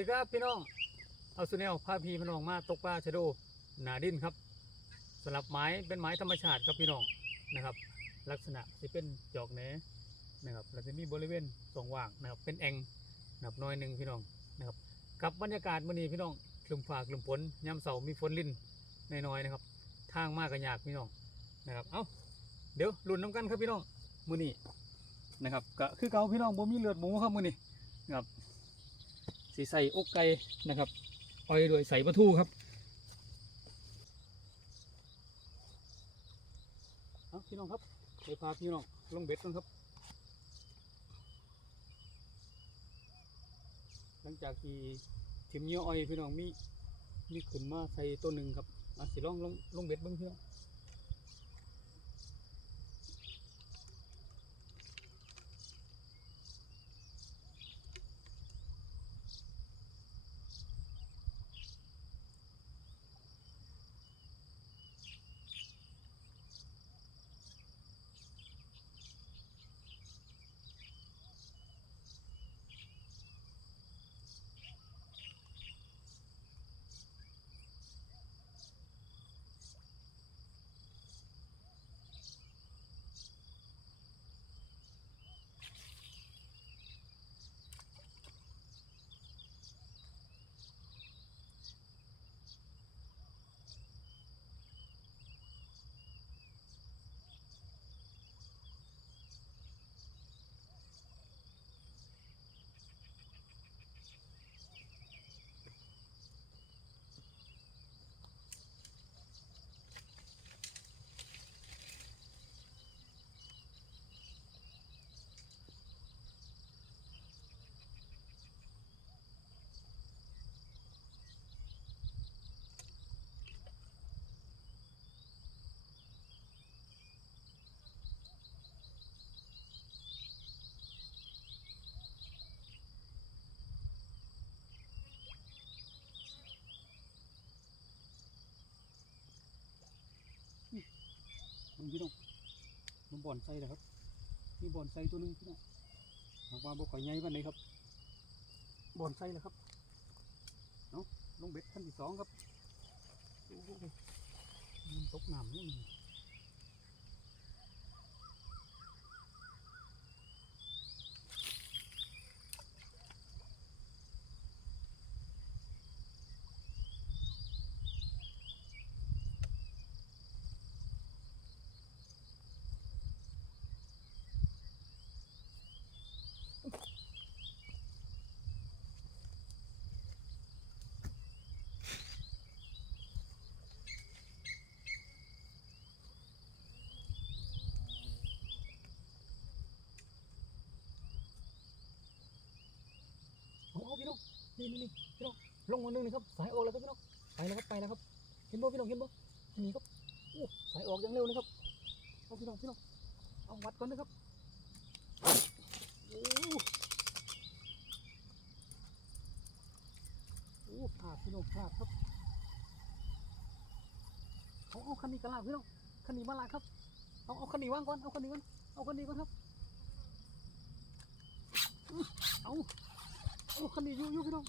ดีครับพี่น้อง เอาสุเนลพาพีพี่น้องมาตกปลาชะโดหนาดินครับสำหรับไม้เป็นไม้ธรรมชาติครับพี่น้องนะครับ ลักษณะจะเป็นจอกแหนนะครับแล้วจะมีบริเวณสองว่างนะครับเป็นแอ่งนับน้อยหนึ่งพี่น้องนะครับกับบรรยากาศมื้อนี้พี่น้องคลึมฟ้าคลึมฝนยามเสามีฝนลินน้อยๆนะครับ ทางมากกันยากพี่น้องนะครับเอ้าเดี๋ยวลุ้นน้ำกันครับพี่น้องมื้อนี้นะครับก็คือเกาพี่น้องบ่มีเลือดหมูครับมื้อนี้นะครับ สีใส่อกไก่นะครับอ้อยด้วยใส่ปลาทูครับเอาพี่น้องครับไปพาพี่น้องลงเบ็ดกันครับ หลังจากที่ทิมเหยี่ยวอ้อยพี่น้องมีมีขึ้นมาใส่ตัวหนึ่งครับอะสิลองลงลงเบ็ดเบ้างพี่น้อง มันพี่น้องมันบ่อนไส้เลยครับมีบ่อนไส้ตัวหนึงพี่น้องหากว่าบ่ข่อยใหญ่ปานใดครับ บ่อนไส้เลยครับเนาะลงเบ็ดขั้นที่สองครับโอ้โหมันตกน้ำนี่ นี่นี่นี่พี่น้องลงมาหนึ่งนี่ครับสายออกแล้วครับพี่น้องไปแล้วครับไปแล้วครับ เห็นบ่พี่น้องเห็นบ่นนี้ครับโอ้สายออกอย่างเร็วนะครับเอาพี่น้องพี่น้องเอาวัดก่อนนะครับโอ้โอ้พลาดพี่น้องพลาดครับเอาเอาคันนี้กระลาพี่น้องคันนี้มาลาครับเอาเอาคันนี้วางก่อนเอาคันนี้ก่อนเอาคันนี้ก่อนครับเอา อ้คันนี้อยู่อยู่พี่น้อง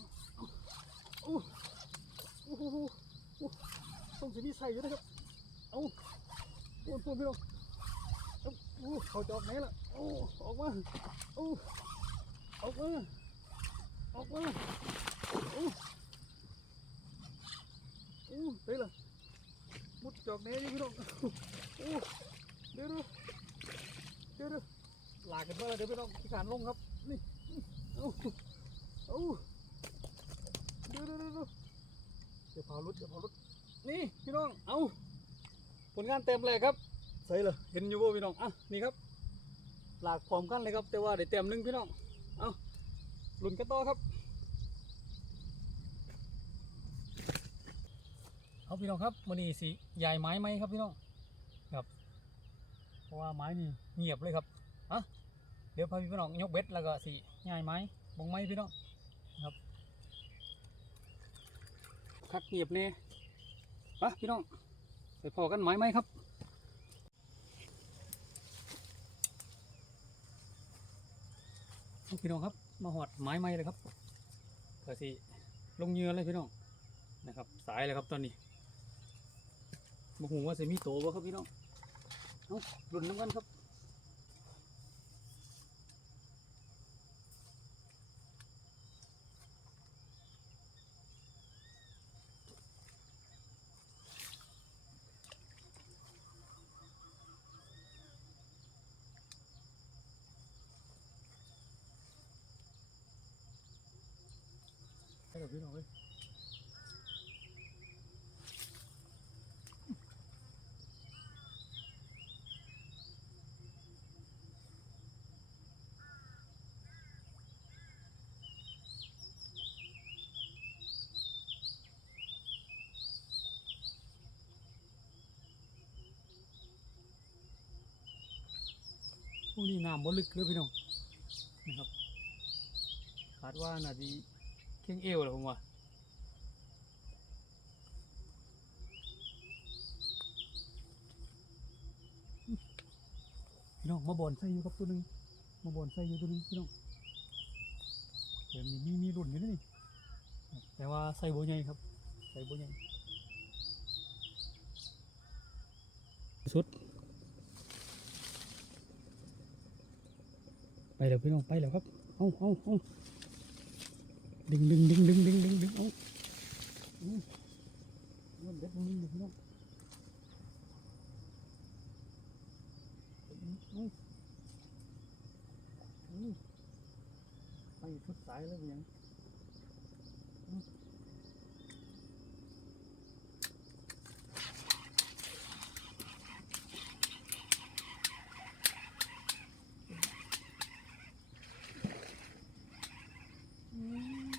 โอ้โอ้โหโอ้โอ้ต้องจะมีใส่อยู่นะครับเอาปวดปวดพี่น้องเอาโอ้เขาจะออกไหนล่ะโอ้ออกมาโอ้ออกมาออกมาโอ้โอ้เฮ้ล่ะมุดจอกไหนอยู่พี่น้องโอ้เดี๋ยวดี๋ยวเดี๋ยวดี๋ยวลากกันมาเดี๋ยวพี่น้องที่ขานลงครับนี่เอาเอาเดี๋ยวเดี๋ยวเดี๋ยวเดี๋ยวเดี๋ยวเผารุดเดี๋ยวเผารุดนี่พี่น้อง เอาผลงานเต็มเลยครับใส่เลยเห็นอยู่บ่พี่น้อง อะ นี่ครับ หลากพร้อมกันเลยครับ แต่ว่าได้เต็มหนึงพี่น้อง เอาลุ้นกันต่อครับ เอาพี่น้องครับวันนี้สิยายไม้ไหมครับพี่น้อง ครับ เพราะว่าไม้นี่เงียบเลยครับ อะ เดี๋ยวพาพี่น้องยกเบ็ดแล้วก็สิยายไม้บงไม้พี่น้อง ครับคักเงียบเนี่ยปะพี่น้องไปพอกันไหมไหมครับพี่น้องครับ มาหอดไม้ไหมเลยครับเพื่อสิลงเหยื่อเลยพี่น้องนะครับ สายแล้วครับตอนนี้บ่ฮู้ว่าสิมีโตบ่ครับพี่น้องเอ้ารุนน้ำกันครับ บพี่น้องเลยพวกนี้น้ำบ่ลึกเลยพี่น้องนะครับคาดว่าน่าจะ เข่งเอวแหละผมว่าพี่น้องมาบอนใส่อยู่ครับตัวหนึงมาบอนใส่อยู่ตัวหนึงพี่น้องเดี๋ยวมีมีมีรุ่นอยู่นี่ แต่ว่าใส่โบใหญ่ครับ ใส่โบใหญ่สุด ไปแล้วพี่น้องไปแล้วครับ เอาเอาเอา ดึงดึงดึงดึงดึงดึงดึงเอาเด็ดดึงดึงน้องไปชุดสายแล้วยังเอาอืม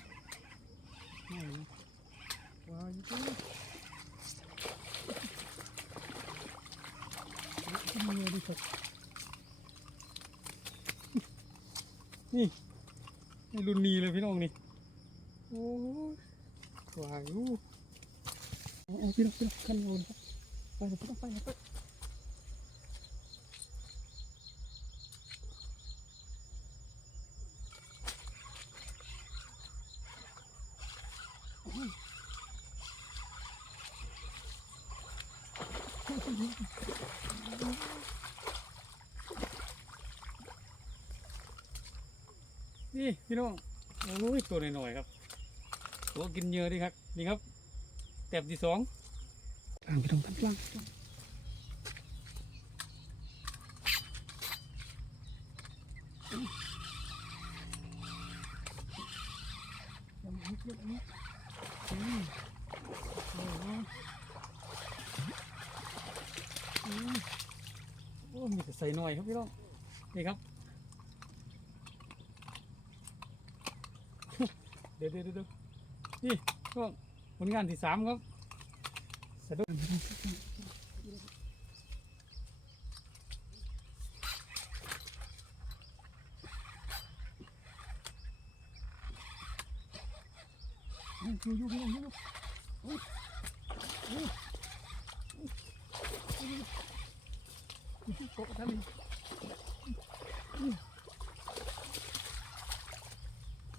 ไม่นะวางอยู่ตรงนี้เอาขึ้ นี่นี่รุนนีเลยพี่น้องนี่โอ้ยวางอยู่เอาพี่น้องพี่น้องขั้นบนครับไปเลยพี่น้องไปเลย นี่พี่น้องโอ้ยตัวหน่อยๆครับตัวกินเยอะดีครับนี่ครับแต้มที่สองอ่างพี่น้องกันล่างยังไม่เยอะอันนี้อืมโอ้โหอืมโอ้มีแต่ใส่หน่อยครับพี่น้องนี่ครับ ดี๋ยวเดี๋ยวเดี๋ยวนี่ก็ผลงานที่สามครับสะดุดอยู่อยู่อยู่อยู่อุ๊ยอุ๊ยอุ๊ยอุ๊ยอุ๊ยเกาะท่านนี่อุ๊ย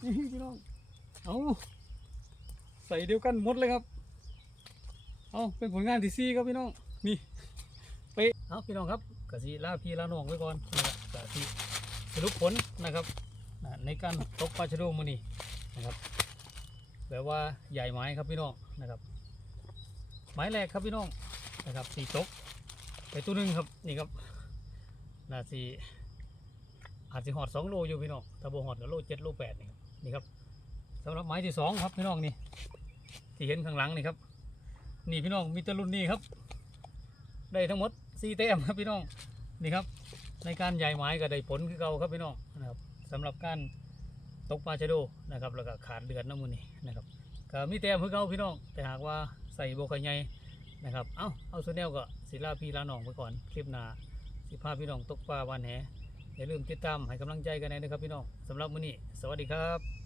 นี่พี่น้อง เอาใส่เดียวกันหมดเลยครับ เอาเป็นผลงานที่ซี่ครับพี่น้อง นี่ไปเอาพี่น้องครับกสิลาพี่ลาน้องไว้ก่อนนะครับกสิสรุปผลนะครับ ในการตกปลาชะโดมือนี้นะครับแบบว่าใหญ่ไม้ครับพี่น้องนะครับ ไม้แรกครับพี่น้องนะครับสี่ตกไปตัวหนึ่งครับนี่ครับน่าสีอาจจะหอดสองโลอยู่พี่น้องถ้าโบหอดก็โลเจ็ดโลแปดนี่ครับนี่ครับ สำหรับไม้ที่สองครับพี่น้องนี่ที่เห็นข้างหลังนี่ครับ นี่พี่น้องมีแตะรุ่นนี่ครับ ได้ทั้งหมดสี่แต้มครับพี่น้องนี่ครับ ในการใหญ่ไม้ก็ได้ผลคือเก่าครับพี่น้องนะครับสำหรับการตกปลาชะโดนะครับแล้วก็ขาดเดือนน้ำมือนี่นะครับก็มีแต้มคือเก่าพี่น้องแต่หากว่าใส่โบกใหญ่นะครับเอ้าเอาส่วนแนวก็ศิลาพี่ลาหนองไปก่อนคลิปหน้าสิพาพี่น้องตกปลาวันแหอย่าลืมติดตามให้กำลังใจกันนะครับพี่น้องสำหรับมื้อนี้สวัสดีครับ